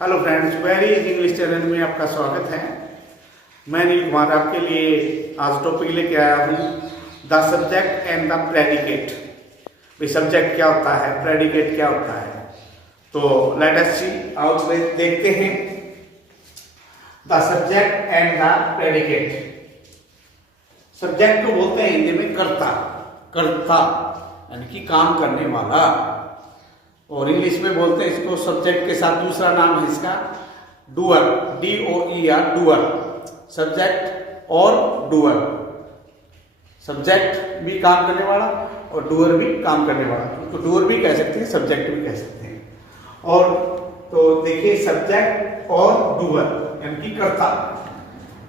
Hello friends, very is English channel में आपका स्वागत है। मैं नील कुमार आपके लिए आज टॉपिक लेके आया हूँ the subject and the predicate. भाई सब्जेक्ट क्या होता है, प्रेडिकेट क्या होता है। तो लेट अस सी, आओ देखते हैं the subject and the predicate. Subject को बोलते हैं हिंदी में कर्ता, कर्ता यानी कि काम करने वाला, और इंग्लिश में बोलते हैं इसको सब्जेक्ट के साथ दूसरा नाम है इसका डूअर, DOER, डूअर। सब्जेक्ट और डूअर, सब्जेक्ट भी काम करने वाला और डूअर भी काम करने वाला, तो डूअर भी कह सकते हैं, सब्जेक्ट भी कह सकते हैं। और तो देखिए सब्जेक्ट और डूअर यानी कि कर्ता,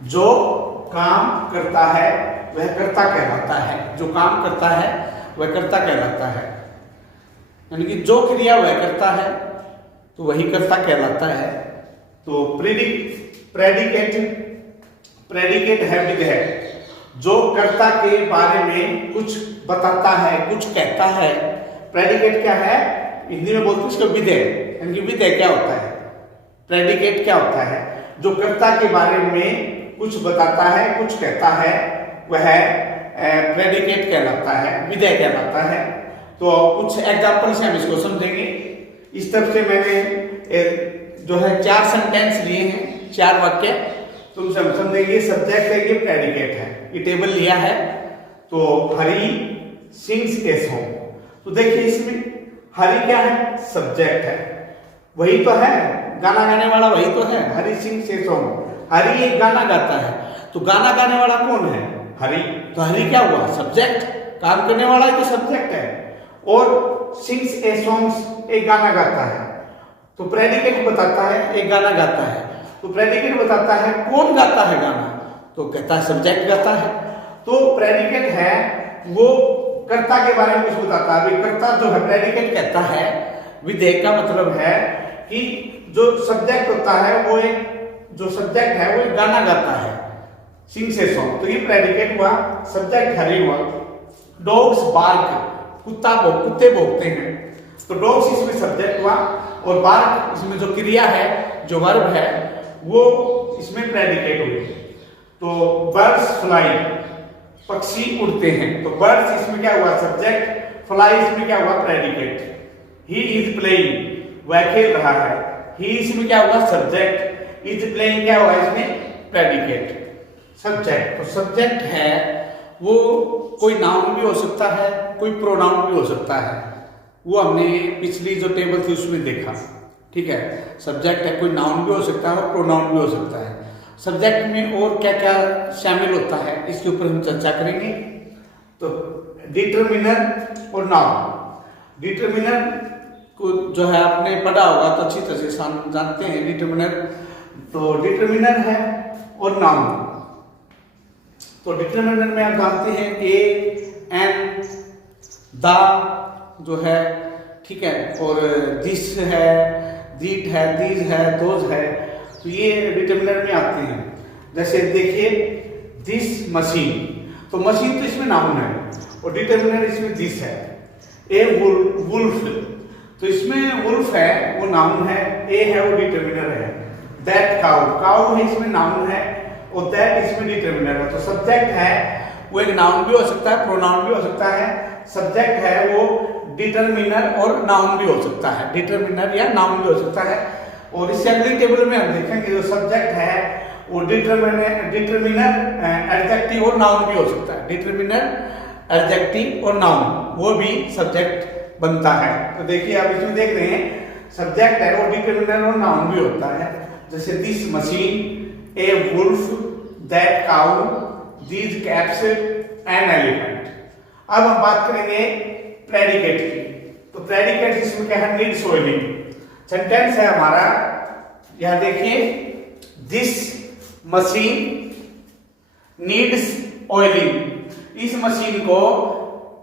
जो काम करता है वह कर्ता कहलाता है, जो काम करता है वह कर्ता कहलाता है, यानी कि जो क्रिया वह करता है तो वही कर्ता कहलाता है। तो प्रेडिकेट है विध है, जो कर्ता के बारे में कुछ बताता है, कुछ कहता है। प्रेडिकेट क्या है, हिंदी में बोलते हैं इसको विधेय, यानी कि विधेय क्या होता है, प्रेडिकेट क्या होता है, जो कर्ता के बारे में कुछ बताता है, कुछ कहता है, वह प्रेडिकेट कहलाता है, विधेय कहलाता है। तो कुछ एग्जाम्पल से हम इसको समझेंगे। इस तरफ से मैंने जो है 4 सेंटेंस लिए हैं, 4 वाक्य, तो उनसे हम समझेंगे सब्जेक्ट है, ये प्रेडिकेट है। ये टेबल लिया है, तो हरी सिंग्स ए सॉन्ग। तो देखिए इसमें हरी क्या है, सब्जेक्ट है, वही तो है, गाना गाने वाला वही तो है, Hari sings a song. Hari एक गाना गाता है, तो गाना गाने वाला कौन है, हरी। तो हरी क्या हुआ, सब्जेक्ट, काम करने वाला ही तो सब्जेक्ट है। और सिंग्स ए सॉन्ग्स, एक गाना गाता है, तो प्रेडिकेट बताता है एक गाना गाता है, तो प्रेडिकेट बताता है कौन गाता है गाना, तो कहता है सब्जेक्ट गाता है। तो प्रेडिकेट है वो कर्ता के बारे में कुछ बताता है। कर्ता जो है प्रेडिकेट कहता है, विधेय का मतलब है कि जो सब्जेक्ट होता है वो एक, जो सब्जेक्ट है वो एक गाना गाता है, सिंग्स ए सॉन्ग, तो ये प्रेडिकेट हुआ, सब्जेक्ट हरी हुआ। डॉग्स बार्क, कुत्ते भौंकते हैं, तो डॉग्स इसमें सब्जेक्ट हुआ, और बार्क इसमें जो क्रिया है, जो वर्ब है, वो इसमें प्रेडिकेट हुए। तो बर्ड्स फ्लाई, पक्षी उड़ते हैं, तो बर्ड्स इसमें क्या हुआ, सब्जेक्ट, फ्लाई इसमें क्या हुआ, प्रेडिकेट। ही इज प्लेइंग, वह खेल रहा है, ही इसमें क्या हुआ, सब्जेक्ट, इज प्लेइंग क्या हुआ, इसमें प्रेडिकेट, सब्जेक्ट। तो सब्जेक्ट है वो कोई नाउन भी हो सकता है, कोई प्रोनाउन भी हो सकता है, वो हमने पिछली जो टेबल थी उसमें देखा, ठीक है। सब्जेक्ट है, कोई नाउन भी हो सकता है और प्रोनाउन भी हो सकता है। सब्जेक्ट में और क्या क्या शामिल होता है, इसके ऊपर हम चर्चा करेंगे। तो डिटरमिनर और नाउन। डिटरमिनर को जो है आपने पढ़ा होगा तो अच्छी तरह से जानते हैं डिटरमिनर। तो डिटरमिनर है और नाउन। तो डिटरमिनर में आप जानते हैं ए, एन, द जो है, ठीक है, और दिस है, दीट है, दीज है, दोज है, तो ये डिटरमिनर में आते हैं। जैसे देखिए दिस मशीन, तो मशीन तो इसमें नाउन है और डिटरमिनर इसमें दिस है। ए वुल्फ, तो इसमें वुल्फ है वो नाउन है, ए है वो डिटरमिनर है। दैट काउ, काउ है इसमें नाउन है, और दैट इसमें डिटरमिनर है। तो सब्जेक्ट है वो एक नाउन भी हो सकता है, प्रोनाउन भी हो सकता है। सब्जेक्ट है वो डिटरमिनर और नाउन भी हो सकता है, डिटरमिनर या नाउन भी हो सकता है। और इससे अगली टेबल में हम देखेंगे जो सब्जेक्ट है वो डिटरमिनर, एडजेक्टिव और नाउन भी हो सकता है। डिटरमिनर, एडजेक्टिव और नाउन, वो भी सब्जेक्ट बनता है। तो देखिए आप इसमें देख रहे हैं सब्जेक्ट है वो डिटरमिनर और नाउन भी होता है। जैसे this machine, a wolf, that cow, these cats, an elephant. अब हम बात करेंगे प्रेडिकेट की। तो प्रेडिकेट इसमें क्या है, नीड्स ऑयलिंग। सेंटेंस है हमारा, यहां देखिए दिस मशीन नीड्स ऑयलिंग, इस मशीन को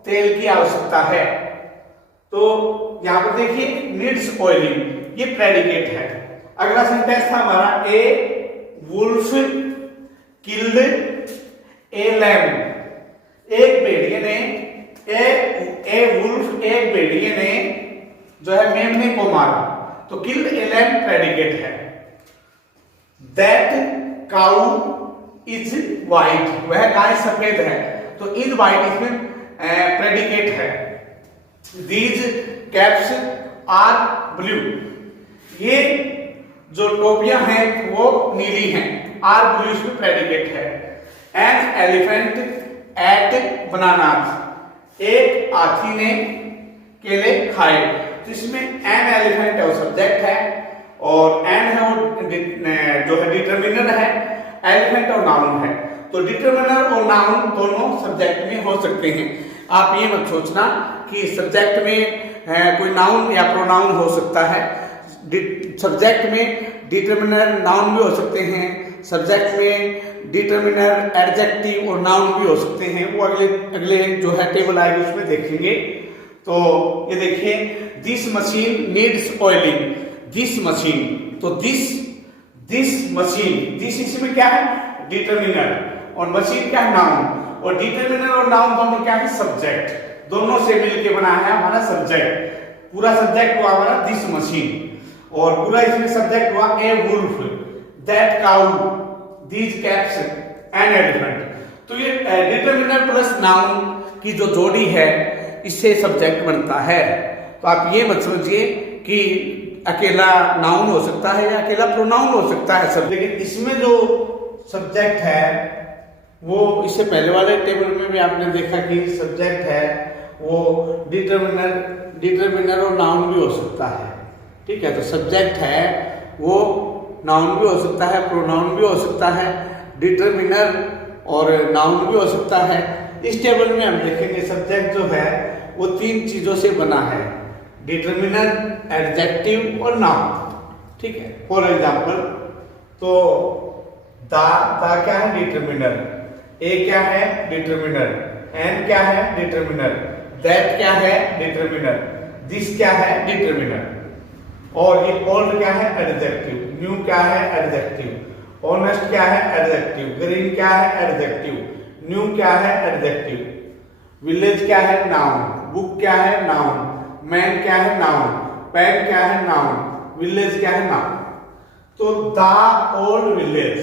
तेल की आवश्यकता है। तो यहां पर देखिए नीड्स ऑयलिंग, ये प्रेडिकेट है। अगला सेंटेंस था हमारा, ए वुल्फ किल्ड ए लैम, एक भेड़िए ने, ए वुल्फ, एक भेड़िए ने जो है मेमने को मारा। तो किल ए लैम प्रेडिकेट है। दैट काउ इज वाइट, वह गाय सफेद है, तो इज वाइट इसमें प्रेडिकेट है। दीज कैप्स आर ब्लू, ये जो टोपियां हैं वो नीली हैं, आर ब्लू इसमें प्रेडिकेट है। एन एलिफेंट एट बनानास, एक हाथी ने केले खाए, तो इसमें एन एलिफेंट है वो सब्जेक्ट है और एन है वो जो है डिटरमिनर है, एलिफेंट और नाउन है। तो डिटरमिनर और नाउन दोनों सब्जेक्ट में हो सकते हैं। आप ये मत सोचना कि सब्जेक्ट में कोई नाउन या प्रोनाउन हो सकता है। सब्जेक्ट में डिटरमिनर नाउन भी हो सकते हैं, सब्जेक्ट में डिटरमिनर एडजेक्टिव और नाउन भी हो सकते हैं। वो अगले जो है टेबल आएगी उसमें देखेंगे। तो ये देखिए, this machine needs oiling, this machine, तो दिस मशीन, दिस इसमें क्या है डिटरमिनर और मशीन क्या है नाउन, और डिटरमिनर और नाउन दोनों क्या है सब्जेक्ट, दोनों से मिलके बना है हमारा सब्जेक्ट। पूरा सब्जेक्ट हुआ हमारा दिस मशीन और पूरा इसमें सब्जेक्ट हुआ a wolf, that cow, these caps an elephant. तो ये डिटरमिनर प्लस नाउन की जो जोड़ी है इससे सब्जेक्ट बनता है। तो आप ये मत समझिए कि अकेला नाउन हो सकता है या अकेला प्रोनाउन हो सकता है सब, लेकिन इसमें जो सब्जेक्ट है वो इससे पहले वाले टेबल में भी आपने देखा कि सब्जेक्ट है वो डिटरमिनर और नाउन भी हो सकता है। ठीक है, तो सब्जेक्ट है वो नाउन भी हो सकता है, प्रोनाउन भी हो सकता है, डिटरमिनर और नाउन भी हो सकता है। इस टेबल में हम देखेंगे सब्जेक्ट जो है वो तीन चीजों से बना है, डिटरमिनर, एडजेक्टिव और नाउन। ठीक है, फॉर एग्जांपल तो दा क्या है डिटरमिनर, ए क्या है डिटरमिनर, एन क्या है डिटरमिनर, दैट क्या है डिटरमिनर, दिस क्या है डिटरमिनर, और ये ओल्ड क्या है एडजेक्टिव, न्यू क्या है एडजेक्टिव, ऑनेस्ट क्या है एडजेक्टिव, ग्रीन क्या है एडजेक्टिव, न्यू क्या है एडजेक्टिव, विलेज क्या है नाउन, बुक क्या है नाउन, मैन क्या है नाउन, पेन क्या है नाउन, विलेज क्या है नाउन। तो द ओल्ड विलेज,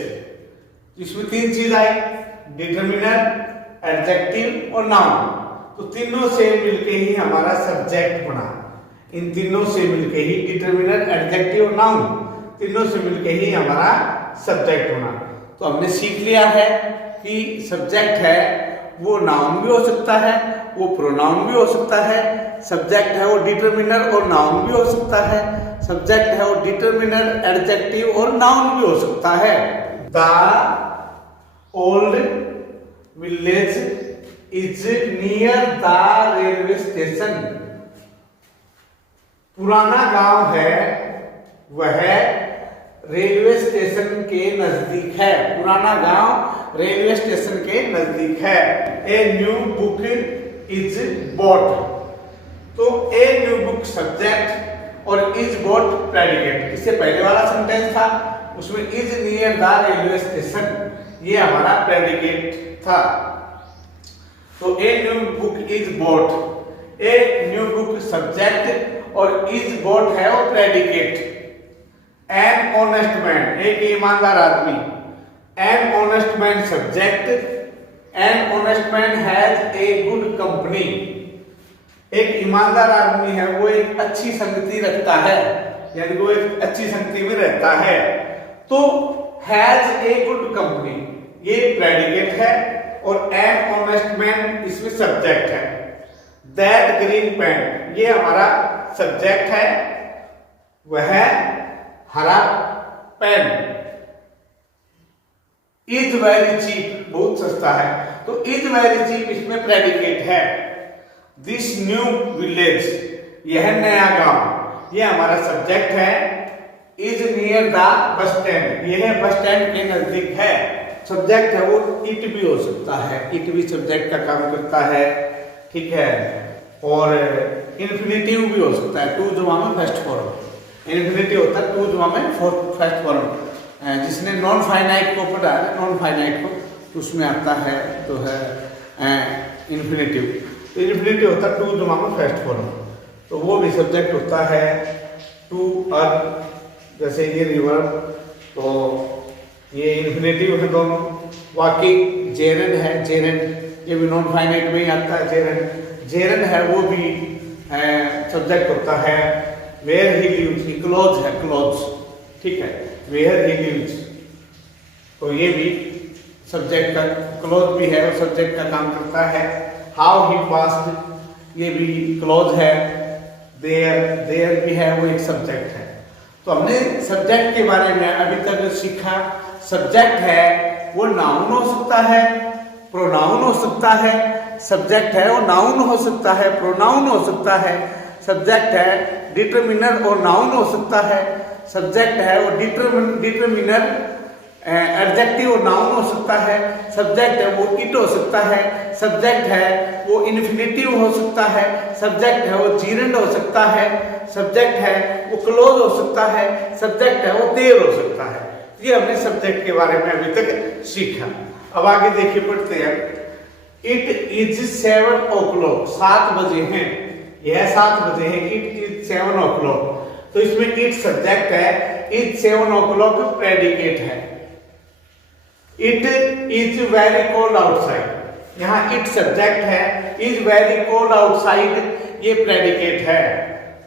इसमें तीन चीज आई, डिटरमिनर, एडजेक्टिव और नाउन। तो तीनों से मिलके ही हमारा सब्जेक्ट बना, इन तीनों से मिलके ही डिटरमिनर, एडजेक्टिव और नाउन, तीनों से मिलके ही हमारा सब्जेक्ट बना। तो हमने सीख लिया है कि सब्जेक्ट है वो नाउन भी हो सकता है, वो प्रोनाउन भी हो सकता है, सब्जेक्ट है वो डिटरमिनर और नाउन भी हो सकता है, सब्जेक्ट है वो डिटरमिनर, एडजेक्टिव और नाउन भी हो सकता है। The old village is near the railway station, पुराना गांव है वह रेलवे स्टेशन के नजदीक है, पुराना गांव रेलवे स्टेशन के नजदीक है। A new book is bought, तो ए न्यू बुक सब्जेक्ट और इज बॉट प्रेडिकेट। इससे पहले वाला सेंटेंस था उसमें is near the railway station, ये हमारा प्रेडिकेट था। तो a new book is bought, a new book subject और इज बॉट है वो प्रेडिकेट। एन ऑनेस्ट मैन, एक ईमानदार आदमी, an honest man subject, an honest man has a good company, एक ईमानदार आदमी है वो एक अच्छी संगति रखता है, यानी वो एक अच्छी संगति में रहता है। तो हैज ए गुड कंपनी ये प्रेडिकेट है और एन ऑनेस्ट मैन इसमें सब्जेक्ट है। दैट ग्रीन पेन ये हमारा सब्जेक्ट है, वह हरा पेन। इज वेरी चीप बहुत सस्ता है, तो इज वेरी चीप इसमें प्रेडिकेट है। दिस न्यू विलेज यह नया गांव, यह हमारा सब्जेक्ट है। Is near the bus stand यह बस स्टैंड के नजदीक है, सब्जेक्ट है वो इट भी हो सकता है, इट भी सब्जेक्ट का काम करता है। ठीक है, और इन्फिनेटिव भी हो सकता है, टू जुमा में फर्स्ट फॉर्म, इन्फिनेटिव होता है टू जुमा में फर्स्ट फॉर्म। जिसने नॉन फाइनाइट को पढ़ा है, नॉन फाइनाइट को, तो उसमें आता है तो है इन्फिनेटिव, तो इन्फिनेटिव होता है टू जुमा में फर्स्ट फॉर्म, तो वो भी सब्जेक्ट होता है। टू अर, जैसे ये रिवर, तो ये इन्फिनेटिव है दोनों। वॉकिंग जेरन है, जेरन ये भी नॉन फाइनाइट में ही आता है। जेरन जेरन है वो भी सब्जेक्ट होता है। वेयर ही लिव्स, क्लोज है, क्लोज, ठीक है, वेयर ही लिव्स, तो ये भी सब्जेक्ट का, क्लोज भी है और सब्जेक्ट का काम करता है। हाउ ही पास्ड ये भी क्लोज है। देयर, देयर भी है, वो एक सब्जेक्ट है। तो हमने सब्जेक्ट के बारे में अभी तक सीखा। सब्जेक्ट है वो नाउन हो सकता है, प्रोनाउन हो सकता है। सब्जेक्ट है वो नाउन हो सकता है, प्रोनाउन हो सकता है। सब्जेक्ट है डिटरमिनर और नाउन हो सकता है। सब्जेक्ट है वो डिटरमिनर एडजेक्टिव और नाउन हो सकता है। सब्जेक्ट है वो इट हो सकता है। सब्जेक्ट है वो इन्फिनेटिव हो सकता है। सब्जेक्ट है वो जीरेंड हो सकता है। सब्जेक्ट है वो क्लोज हो सकता है। सब्जेक्ट है वो देर हो सकता है। ये हमने सब्जेक्ट के बारे में अभी तक सीखा। अब आगे देखिए, पढ़ते हैं। इट इज 7 o'clock, 7 बजे हैं, यह 7 बजे है। इट इज 7 o'clock, तो इसमें इट सब्जेक्ट है, इज 7 o'clock प्रेडिकेट है। It is very cold outside, यहाँ इट सब्जेक्ट है, इज वेरी कोल्ड आउटसाइड ये प्रेडिकेट है।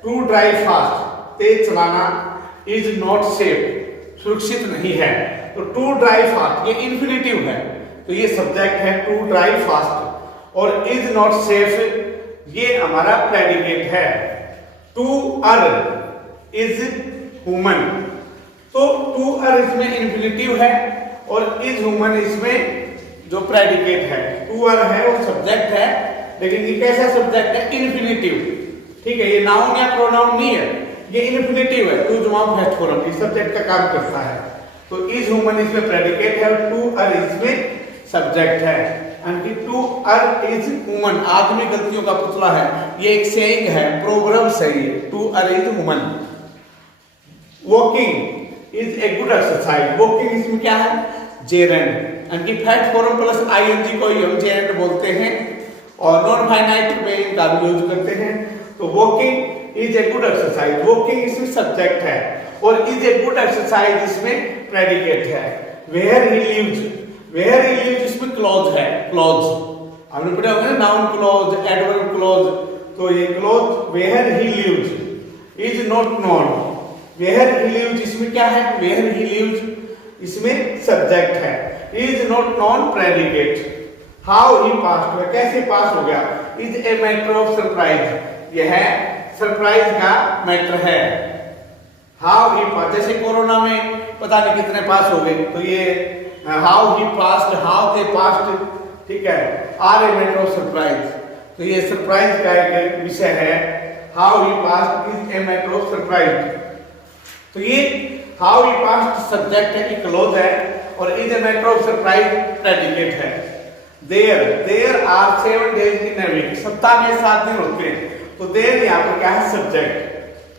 टू ड्राइव फास्ट, तेज चलाना, इज नॉट सेफ सुरक्षित नहीं है। तो टू ड्राइव फास्ट ये इन्फिनेटिव है, तो ये सब्जेक्ट है टू ड्राइव फास्ट। और इज नॉट सेफ ये हमारा प्रेडिकेट है। टू अर इज ह्यूमन, तो टू अर इसमें इन्फिनेटिव है और इज ह्यूमन इसमें जो प्रेडिकेट है। टू अर है वो सब्जेक्ट है, लेकिन ये कैसा सब्जेक्ट है? इन्फिनेटिव, ठीक है, ये नाउन या प्रोनाउन नहीं है, ये इन्फिनेटिव है। टू जवाब है फॉर्म, इस सब्जेक्ट का काम करता है। तो इज ह्यूमन इसमें प्रेडिकेट है और टू अर इसमें सब्जेक्ट है। टू अर इज ह्यूमन, आदमी गलतियों का पुतला है, ये एक सेइंग है, प्रोवर्ब्स है ये। To err is human. Walking is a good exercise, walking इसमें क्या है? Gerund. Fact form plus ING को हम जेरंड बोलते हैं और नॉन फाइनाइट में इनका भी यूज करते हैं। तो walking is a good exercise, walking इसमें सब्जेक्ट है और इज ए गुड एक्सरसाइज इसमें प्रेडिकेट है। Where he lives, where he lives इसमें क्लॉज है, क्लॉज हमने पढ़ा होगा ना, नाउन क्लॉज, एडवर्ब क्लॉज, तो ये clause where he lives is not known. Where he lives इसमें क्या है? वेयर ही लिव्स इसमें सब्जेक्ट है, is not known predicate. How he passed, कैसे पास हो गया? Is a matter of surprise, यह सरप्राइज का मैटर है। हाउ ही पास, जैसे कोरोना में पता नहीं कितने पास हो गए, तो ये how he passed, how they passed, ठीक है, are a matter of surprise, तो ये सरप्राइज का एक विषय है। How he passed is a matter of surprise. तो ये हाउ ही पास्ड सब्जेक्ट है, क्लोज है और is a matter of surprise predicate है। There are 7 days in a week, सप्ताह में 7 दिन होते हैं, तो देयर यहाँ पर क्या है? सब्जेक्ट।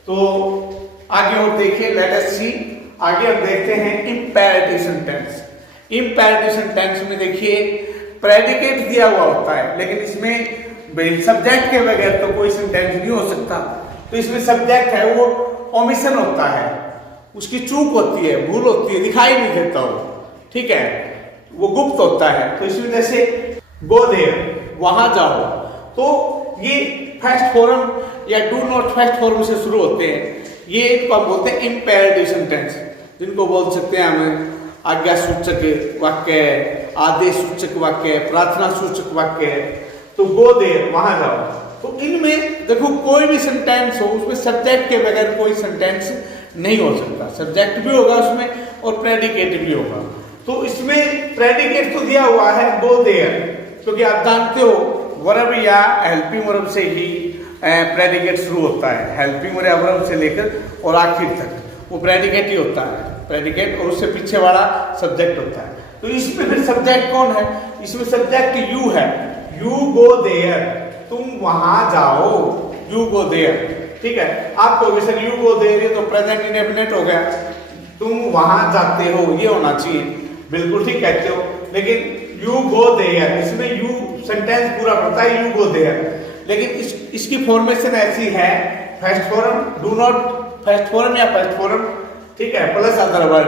तो आगे और देखिए, लेट अस सी, आगे हम देखते हैं इंपेरेटिव सेंटेंस। इंपेरेटिव सेंटेंस में देखिए प्रेडिकेट दिया हुआ होता है, लेकिन इसमें सब्जेक्ट के बगैर तो कोई सेंटेंस नहीं हो सकता। तो इसमें सब्जेक्ट है वो ओमिशन होता है, उसकी चूक होती है, भूल होती है, दिखाई नहीं देता वो, ठीक है, वो गुप्त होता है। तो इसमें जैसे गो देयर, वहां जाओ, तो ये फर्स्ट फॉर्म या डू नॉट फर्स्ट फॉर्म से शुरू होते हैं। ये इनको हम बोलते हैं इंपेरेटिव सेंटेंस, जिनको बोल सकते हैं हम आज्ञा सूचक वाक्य, आदेश सूचक वाक्य, प्रार्थना सूचक वाक्य। तो गो देयर, वहां जाओ। तो इनमें देखो कोई भी सेंटेंस हो, उसमें सब्जेक्ट के बगैर कोई सेंटेंस नहीं हो सकता। सब्जेक्ट भी होगा उसमें और प्रेडिकेट भी होगा। तो इसमें प्रेडिकेट तो दिया हुआ है गो देयर, क्योंकि आप जानते हो वर्ब या हेल्पिंग वर्ब से ही प्रेडिकेट शुरू होता है। हेल्पिंग वर्ब से लेकर और आखिर तक वो प्रेडिकेट ही होता है, प्रेडिकेट, और उससे पीछे वाला सब्जेक्ट होता है। तो इसमें फिर सब्जेक्ट कौन है? इसमें सब्जेक्ट यू है। यू गो देयर, तुम वहां जाओ, यू गो देयर, ठीक है। आप कहोगे सर यू गो देयर ये तो प्रेजेंट इंडेफिनिट हो गया, तुम वहां जाते हो, ये होना चाहिए, बिल्कुल ठीक कहते हो। लेकिन यू गो देयर, इसमें यू सेंटेंस पूरा पड़ता है, यू गो देयर, लेकिन इसकी फॉर्मेशन ऐसी है, first form do not first form या फर्स्ट फॉर्म, ठीक है, प्लस अदर वर्ड,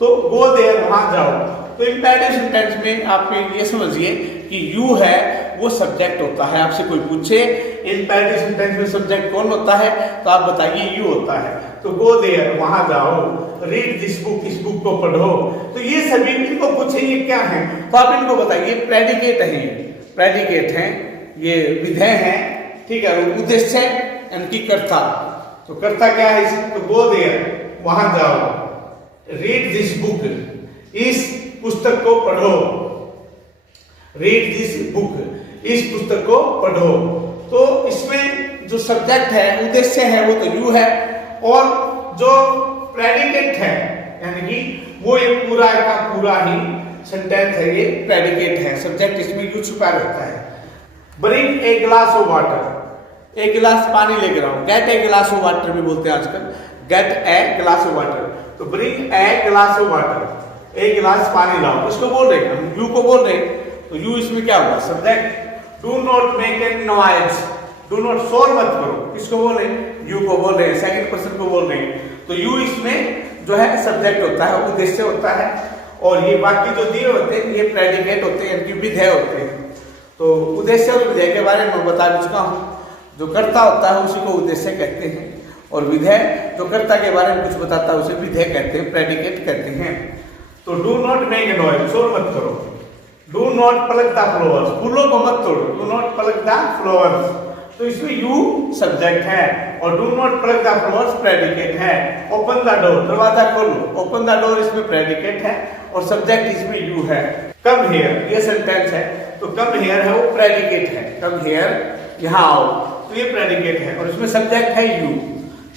तो गो देयर, वहां जाओ। तो इंपेरेटिव सेंटेंस में आप ये समझिए कि यू है वो सब्जेक्ट होता है। आपसे कोई पूछे इंपेरेटिव सेंटेंस में सब्जेक्ट कौन होता है, तो आप बताइए यू होता है। तो गो देयर, वहां जाओ, रीड दिस बुक, इस बुक को पढ़ो। तो ये सभी इनको पूछे ये क्या है, तो आप इनको बताइए प्रेडिकेट है, प्रेडिकेट है, ये विधेय है, ठीक है, उद्देश्य इनकी कर्ता। तो कर्ता क्या है इस, तो गो देयर, वहां जाओ, रीड दिस बुक, इस पुस्तक को पढ़ो, रीड दिस बुक, इस पुस्तक को पढ़ो। तो इसमें जो सब्जेक्ट है, उद्देश्य है, वो तो यू है, और जो प्रेडिकेट है यानी कि वो एक पूरा का पूरा ही सेंटेंस है, ये प्रेडिकेट है, सब्जेक्ट इसमें यू छुपा रहता है। Bring a glass of water, एक गिलास पानी लेकर आओ, get a glass of water भी बोलते हैं आजकल, get a glass of water. तो bring a glass of water, एक गिलास पानी लाओ, किसको बोल रहे हैं, हम यू को बोल रहे हैं। तो यू इसमें क्या हुआ, subject. Do not make any noise, do not शोर मत करो, किसको बोल रहे हैं, यू को बोल रहे हैं, सेकंड पर्सन को बोल रहे हैं। तो यू इसमें जो है सब्जेक्ट होता है, उद्देश्य होता है, और ये बाकी जो दिए होते हैं ये प्रेडिकेट होते हैं, इनकी विधेय होते हैं। तो उद्देश्य और विधेय के बारे में मैं बता चुका हूँ। जो कर्ता होता है उसी को उद्देश्य कहते हैं, और विधेय जो कर्ता के बारे में कुछ बताता है उसे विधेय कहते हैं, प्रेडिकेट कहते हैं। तो do not make a noise, शोर मत करो। Do not plug the flowers, फूलों को मत तोड़ो, do not plug the flowers. तो इसमें यू सब्जेक्ट है, और do not plug the flowers predicate है। ओपन द डोर, दरवाजा खोलो, ओपन द डोर इसमें प्रेडिकेट है, और सब्जेक्ट इसमें यू है। कम हियर, ये सेंटेंस है, तो कम हियर है वो प्रेडिकेट है, कम हियर, यहाँ आओ, तो ये प्रेडिकेट है, और इसमें सब्जेक्ट है यू।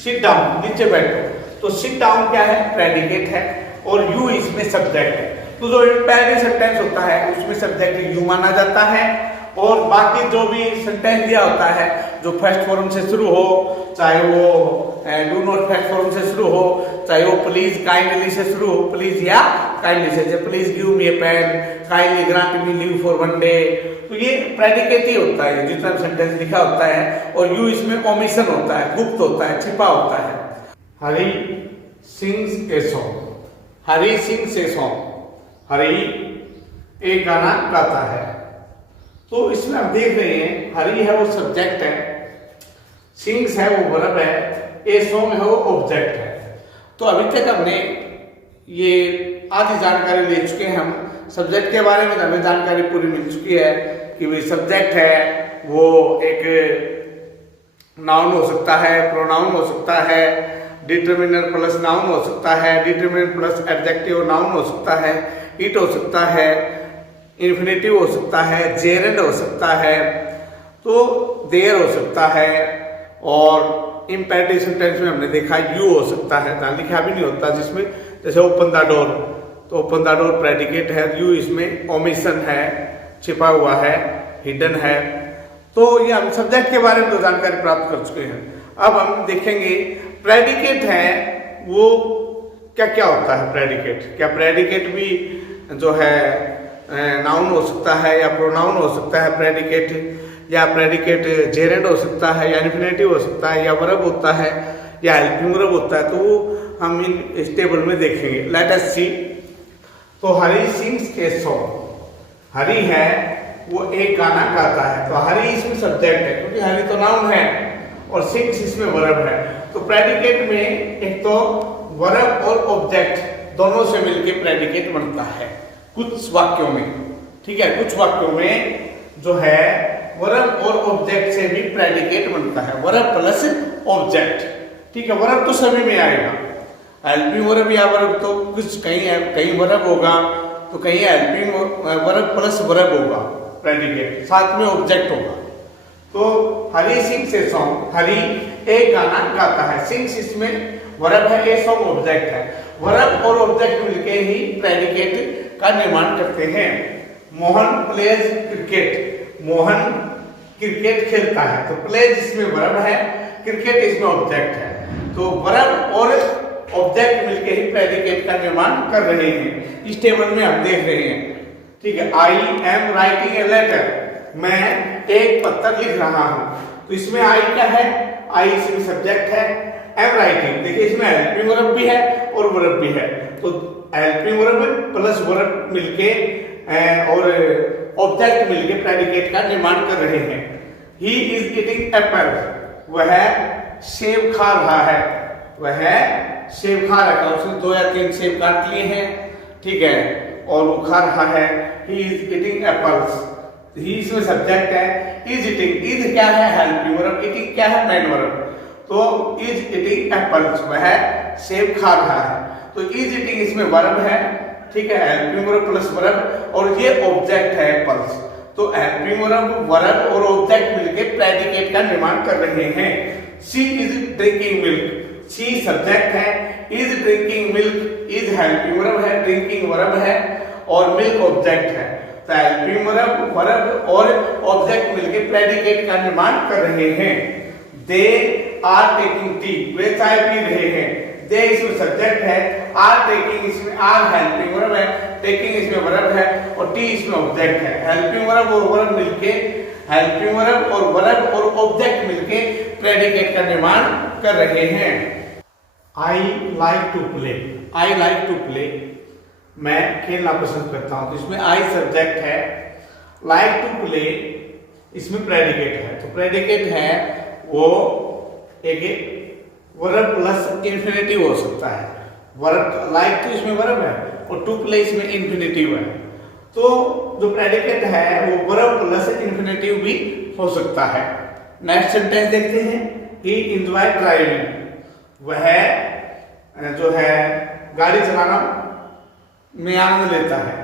सिट डाउन, नीचे बैठो, तो सिट डाउन क्या है, प्रेडिकेट है, और यू इसमें सब्जेक्ट है। तो जो इंपेरेटिव सेंटेंस होता है उसमें सब्जेक्ट यू माना जाता है, और बाकी जो भी सेंटेंस दिया होता है जो फर्स्ट फॉर्म से शुरू हो, चाहे वो डू नॉट फर्स्ट फॉर्म से शुरू हो, चाहे वो प्लीज काइंडली से शुरू हो, प्लीज या काइंडली से, please give me a pen, kindly grant me leave for one day. तो ये प्रेडिकेट ही होता है जितना सेंटेंस लिखा होता है, और यू इसमें ओमिशन होता है, गुप्त होता है, छिपा होता है। Hari sings a song, Hari sings a song, Hari एक गाना गाता है। तो इसमें आप देख रहे हैं हरी है वो सब्जेक्ट है, सिंग्स है वो वर्ब है, ए सॉन्ग है वो ऑब्जेक्ट है। तो अभी तक हमने ये आधी जानकारी ले चुके हैं, हम सब्जेक्ट के बारे में हमें जानकारी पूरी मिल चुकी है कि भाई सब्जेक्ट है वो एक नाउन हो सकता है, प्रोनाउन हो सकता है, डिटरमिनर प्लस नाउन हो सकता है, डिटरमिनर प्लस एडजेक्टिव नाउन हो सकता है, इट हो सकता है, इन्फिनेटिव हो सकता है, जेरेंड हो सकता है, तो देयर हो सकता है, और इंपेरेटिव सेंटेंस में हमने देखा यू हो सकता है, जहाँ लिखा भी नहीं होता, जिसमें जैसे ओपन द डोर, तो ओपन द डोर प्रेडिकेट है, यू इसमें ओमिशन है, छिपा हुआ है, हिडन है। तो ये हम सब्जेक्ट के बारे में तो जानकारी प्राप्त कर चुके हैं। अब हम देखेंगे प्रेडिकेट है वो क्या क्या होता है। प्रेडिकेट क्या, प्रेडिकेट भी जो है नाउन हो सकता है या प्रोनाउन हो सकता है प्रेडिकेट, या प्रेडिकेट जेरेंड हो सकता है, या इन्फिनेटिव हो सकता है, या वर्ब होता है, या हेल्पिंग वर्ब होता है। तो वो हम इन टेबल में देखेंगे। लेट अस सी। तो हरी सिंग्स ए सॉन्ग, हरी है वो एक गाना गाता है, तो हरी इसमें सब्जेक्ट है क्योंकि हरी तो नाउन है, और सिंग्स इसमें वर्ब है। तो प्रेडिकेट में एक तो वर्ब और ऑब्जेक्ट दोनों से मिलकर प्रेडिकेट बनता है कुछ वाक्यों में, ठीक है। कुछ वाक्यों में जो है वर्ब और ऑब्जेक्ट से भी प्रेडिकेट बनता है, वर्ब प्लस ऑब्जेक्ट, ठीक है। वर्ब तो सभी में आएगा, हेल्पिंग वर्ब या वर्ब तो कुछ कहीं वर्ब होगा, तो कहीं हेल्पिंग वर्ब प्लस वर्ब होगा, प्रेडिकेट साथ में ऑब्जेक्ट होगा। तो हरी सिंग्स ए सॉन्ग, हरी एक गाना गाता है, सिंग्स इसमें वर्ब है, ए सॉन्ग ऑब्जेक्ट है। वर्ब और ऑब्जेक्ट मिलके ही प्रेडिकेट का निर्माण करते हैं। Mohan pledge cricket, Mohan cricket खेलता है, तो प्लेज इसमें वर्ब है, क्रिकेट इसमें ऑब्जेक्ट है। तो वर्ब और ऑब्जेक्ट मिलके ही प्रेडिकेट का निर्माण कर रहे हैं, इस टेबल में हम देख रहे हैं, ठीक है। I am writing a letter, मैं एक पत्र लिख रहा हूं, तो इसमें आई क्या है, आई इसमें सब्जेक्ट है, एम राइटिंग। देखिए इसमें हेल्पिंग वर्ब भी है और वर्ब भी है, तो हेल्पिंग वर्ब प्लस वर्ब मिलके और ऑब्जेक्ट मिलके प्रेडिकेट का निर्माण कर रहे हैं। ही इज ईटिंग एप्पल, वह सेब खा रहा है, वह सेब खा रहा है, उसने 2 या 3 सेब काट लिए हैं, ठीक है, और वो खा रहा है। ही इज ईटिंग एप्पल्स, ही इसमें सब्जेक्ट है, इज ईटिंग, इज क्या है हेल्पिंग वर्ब, ईटिंग क्या है मेन वर्ब, तो इज ईटिंग एप्पल्स, वह सेब खा रहा है, तो इज ईटिंग इसमें वर्ब है, ठीक है, हेल्पिंग वर्ब प्लस वर्ब, और ये ऑब्जेक्ट है एप्पल्स, तो हेल्पिंग वर्ब और ऑब्जेक्ट मिलके प्रेडिकेट का निर्माण कर रहे हैं। She is drinking milk, she subject है, is drinking milk, is helping verb है, ड्रिंकिंग वर्ब है और मिल्क ऑब्जेक्ट है, तो हेल्पिंग वर्ब और ऑब्जेक्ट मिलके प्रेडिकेट का निर्माण कर रहे हैं। दे आर टेकिंग टी, वे चाय पी रहे हैं, दे इसमें सब्जेक्ट है, आर टेकिंग इसमें आर हेल्पिंग वर्ब है, टेकिंग इसमें वर्ब है और टी इसमें ऑब्जेक्ट है। हेल्पिंग वर्ब और वर्ब मिलके, हेल्पिंग वर्ब और वर्ब और ऑब्जेक्ट मिलके प्रेडिकेट का निर्माण कर रहे हैं। I like to play, I like to play, मैं खेलना पसंद करता हूं, तो इसमें आई सब्जेक्ट है, लाइक टू प्ले इसमें प्रेडिकेट है, तो प्रेडिकेट है वो एक वर्ब प्लस इंफिनिटिव हो सकता है, वर्ब लाइक तो इसमें वर्ब है और टू प्ले इसमें इंफिनिटिव है, तो जो प्रेडिकेट है वो वर्ब प्लस इंफिनिटिव भी हो सकता है। नेक्स्ट सेंटेंस देखते हैं, ही एंजॉय ड्राइविंग, वह जो है गाड़ी चलाना में आनंद लेता है,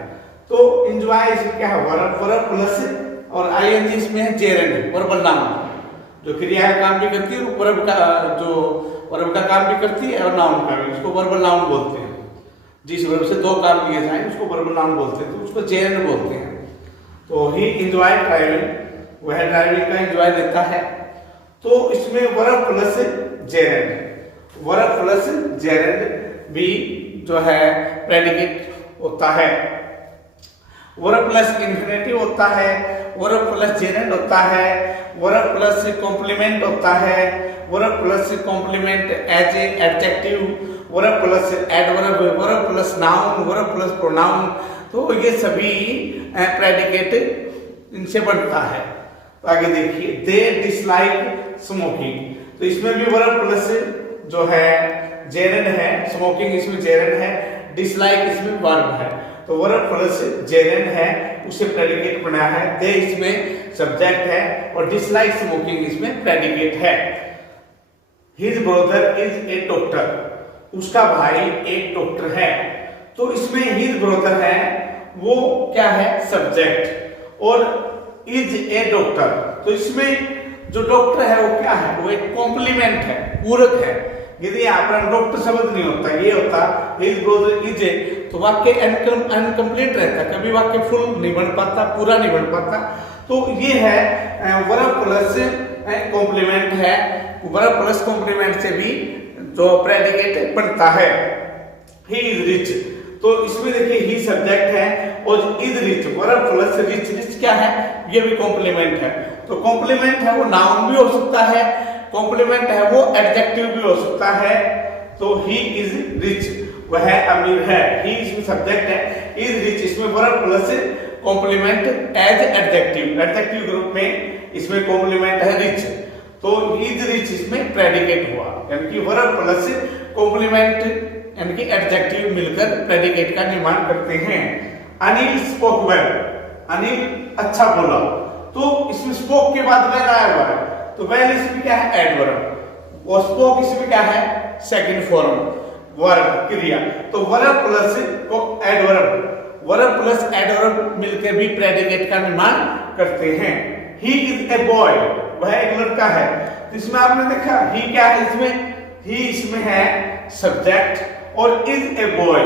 तो एंजॉय इसमें क्या है वर्ब, वर्ब प्लस और आईएनजी इसमें है जेरेंड, वर्बल नाउन, जो क्रिया का काम भी करती है, वर्ब का जो वर्ब का काम भी करती है और नाउन का भी, उसको वर्बल नाउन बोलते हैं। जिस वर्ब से 2 काम लिए जाए उसको वर्बल नाउन बोलते हैं, तो उसको जेरेंड बोलते हैं। तो ही एंजॉय ड्राइविंग, वह ड्राइविंग का एंजॉय लेता है, तो इसमें verb plus gerund, verb plus gerund भी जो है प्रेडिकेट होता है। वर्ब प्लस इंफिनिटिव होता है, वर्ब प्लस जेरेंड होता है, वर्ब प्लस कॉम्प्लीमेंट होता है, verb plus complement as a adjective, verb plus adverb, verb plus noun, verb plus pronoun, तो ये सभी प्रेडिकेट इनसे बनता है। तो आगे देखिए, दे डिसलाइक स्मोकिंग, तो इसमें भी वर्ब प्लस जो है जेरेंड है, स्मोकिंग इसमें जेरेंड है, डिसलाइक इसमें वर्ब है, तो वर्ब प्लस जेरेंड है, उसे प्रेडिकेट बना है, दे इसमें सब्जेक्ट है और डिसलाइक स्मोकिंग इसमें प्रेडिकेट है। His brother is a doctor, उसका भाई एक डॉक्टर है, तो इसमें हिज ब्रदर है वो क्या है सब्जेक्ट और इज ए डॉक्टर, तो इसमें जो डॉक्टर है वो क्या है, वो एक कॉम्प्लीमेंट है, पूरक है। यदि यहाँ पर डॉक्टर शब्द नहीं होता, ये होता हिज ब्रदर इज ए, तो वाक्य अनकंप्लीट रहता, कभी वाक्य फुल नहीं बन पाता, पूरा नहीं बन पाता, तो ये है वर्ब प्लस कॉम्प्लीमेंट है, वर्ब प्लस कॉम्प्लीमेंट से भी जो प्रेडिकेट बनता है। ही इज रिच, तो इसमें देखिए ही सब्जेक्ट है और is rich, verb plus rich, rich क्या है, ये भी कॉम्प्लीमेंट है, तो कॉम्प्लीमेंट है वो नाउन भी हो सकता है, कॉम्प्लीमेंट है वो एडजेक्टिव भी हो सकता है, तो ही इज रिच, वह अमीर है, ही इसमें सब्जेक्ट है, इज रिच इसमें verb plus complement as adjective, adjective group में इसमें कॉम्प्लीमेंट है रिच, तो इज रिच इसमें प्रेडिकेट हुआ, यानी कि वर्ब प्लस कॉम्प्लीमेंट यानी कि एडजेक्टिव मिलकर प्रेडिकेट का निर्माण करते हैं। अनिल स्पोक वेल, अनिल अच्छा बोला, तो इसमें स्पोक के बाद वेल आया हुआ है, तो वेल इसमें क्या है एडवर्ब, और स्पोक इसमें क्या है सेकंड फॉर्म वर्ब क्रिया, तो verb plus adverb, verb plus adverb मिलकर भी प्रेडिकेट का निर्माण करते हैं। ही इज ए बॉय, वह एक लड़का है, तो इसमें आपने देखा ही क्या है, इसमें ही इसमें है सब्जेक्ट और इज ए बॉय,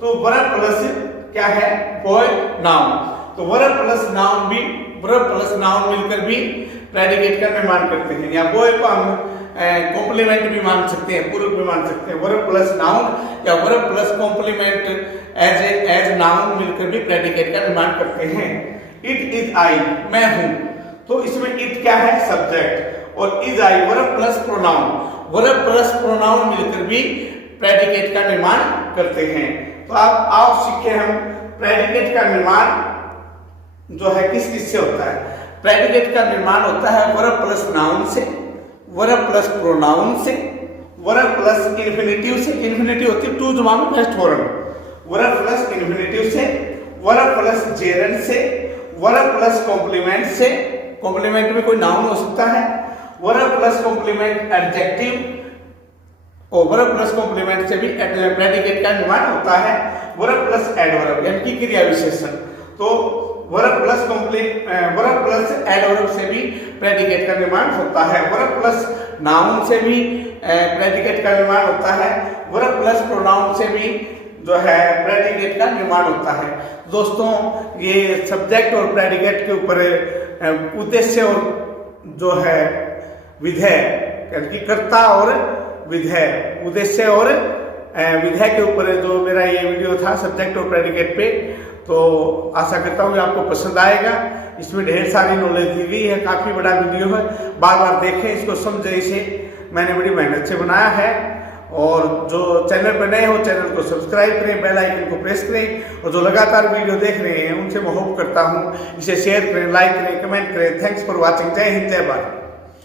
तो वर्ब प्लस क्या है बॉय नाउन, तो वर्ब प्लस नाउन भी, वर्ब प्लस नाउन मिलकर भी प्रेडिकेट का निर्माण करते हैं। या बॉय को हम कॉम्प्लीमेंट भी मान सकते हैं, पूरक भी मान सकते हैं, वर्ब प्लस नाउन या verb plus complement as noun मिलकर भी प्रेडिकेट का निर्माण करते हैं। इट इज आई, मैं हूं, तो इसमें इट क्या है सब्जेक्ट और is I verb plus pronoun, verb plus pronoun मिलकर भी प्रेडिकेट का निर्माण करते हैं। तो आप आओ सीखे हम प्रेडिकेट का निर्माण जो है किस किस से होता है। प्रेडिकेट का निर्माण होता है वर्ब प्लस नाउन से, वर्ब प्लस प्रोनाउन से, वर्ब प्लस इन्फिनेटिव से। इन्फिनेटिव होती है टू जमा में first form, verb plus infinitive से, वर्ब प्लस जेरंड से, वर्ब प्लस कॉम्प्लीमेंट से, कॉम्प्लीमेंट में कोई नाउन हो सकता है, वर्ब प्लस कॉम्प्लीमेंट एडजेक्टिव और वर्ब प्लस कॉम्प्लीमेंट से भी प्रेडिकेट का निर्माण होता है, वर्ब प्लस एडवर्ब यानी कि क्रिया विशेषण। तो वर्ब प्लस एडवर्ब से भी प्रेडिकेट का निर्माण होता है, वर्ब प्लस नाउन से भी प्रेडिकेट का निर्माण होता है, वर्ब प्लस प्रोनाउन से भी जो है प्रेडिकेट का निर्माण होता है। दोस्तों ये सब्जेक्ट और प्रेडिकेट के ऊपर उद्देश्य और जो है विधेय यानी कि कर्ता और विधेय, उद्देश्य और विधेय के ऊपर जो मेरा ये वीडियो था सब्जेक्ट और प्रेडिकेट पे, तो आशा करता हूँ आपको पसंद आएगा। इसमें ढेर सारी नॉलेज दी गई है, काफी बड़ा वीडियो है, बार बार देखें इसको, समझें इसे, मैंने बड़ी मेहनत से बनाया है। और जो चैनल पर नए हो चैनल को सब्सक्राइब करें, बेल आइकन को प्रेस करें, और जो लगातार वीडियो देख रहे हैं उनसे मैं होप करता हूँ इसे शेयर करें, लाइक करें, कमेंट करें। Thanks for watching. जय हिंद, जय भारत।